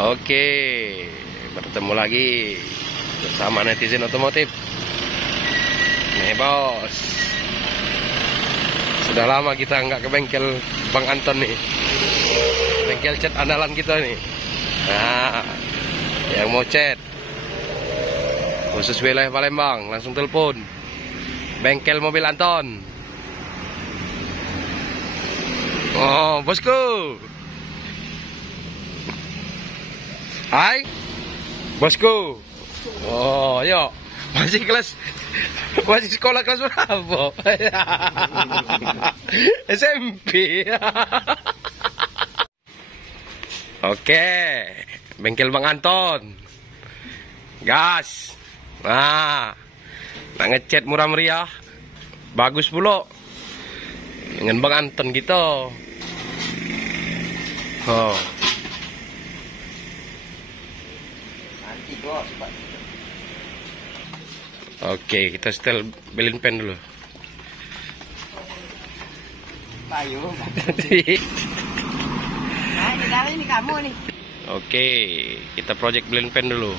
Oke, bertemu lagi bersama netizen otomotif. Nih bos, sudah lama kita nggak ke bengkel Bang Anton nih, bengkel cat andalan kita nih. Nah, yang mau cat khusus wilayah Palembang langsung telepon bengkel mobil Anton. Oh bosku, hai bosku. Oh yo, masih sekolah kelas berapa? SMP. Oke, bengkel Bang Anton. Gas. Nah, ngecat murah meriah, bagus pula dengan Bang Anton gitu. Oh. Oke, kita setel belin pen dulu. Ayo. Nah, ini kamu nih. Oke, kita project belin pen dulu.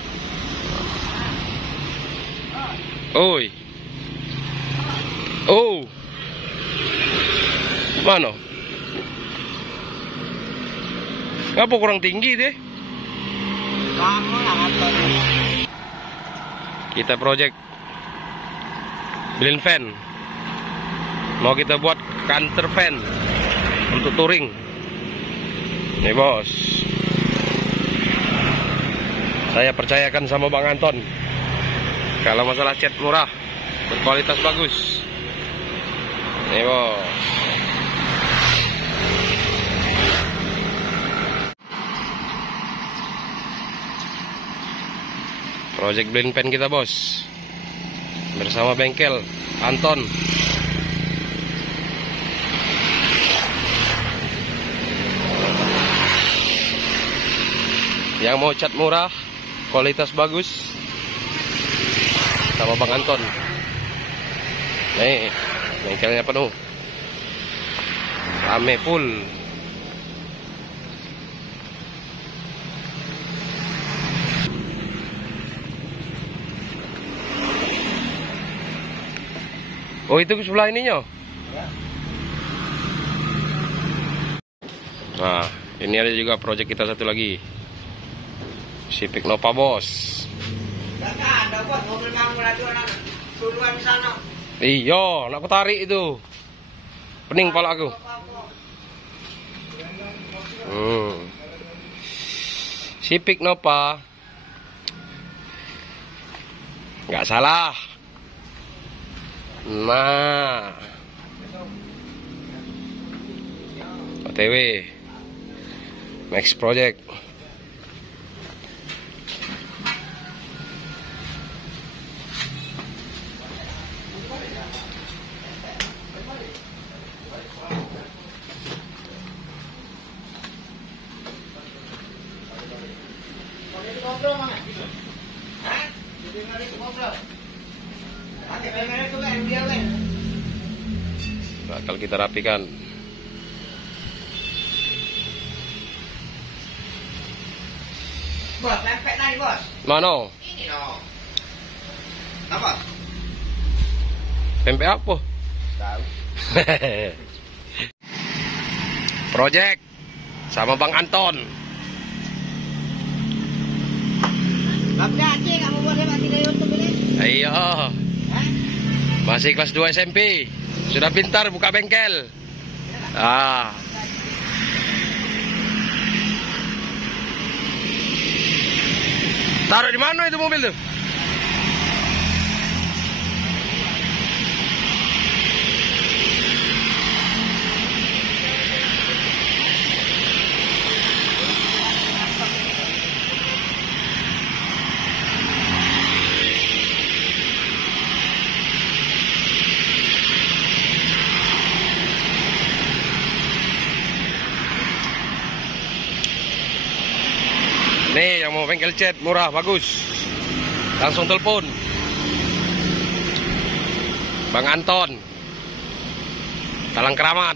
Oi. Oh. Mana? Ngapa kurang tinggi deh? Kamu Anton. Kita project belin fan. Mau kita buat counter fan untuk touring. Nih bos, saya percayakan sama Bang Anton. Kalau masalah cat murah, berkualitas bagus. Nih bos. Project blind pen kita bos, bersama bengkel Anton. Yang mau cat murah, kualitas bagus, sama Bang Anton. Nih, bengkelnya penuh, rame full. Oh itu ke sebelah ininya. Nah, ini ada juga project kita satu lagi, Civic Nova bos. Ada buat mobil kamu lagi orang duluan sana. Iya, nak tarik itu. Pening pala aku. Civic Nova. Nggak salah. Nah, OTW next project. Bakal kita rapikan. Bos, lempek tadi bos. Mana? Ini loh. Apa? Pempek apa? Tahu. Project sama Bang Anton. Bang Gaci, kamu boleh mati dari YouTube ini? Iya. Masih kelas 2 SMP. Sudah pintar buka bengkel. Ah. Taruh di mana itu mobil tuh? Nih yang mau bengkel cat murah bagus, langsung telepon Bang Anton, Talang Keramat.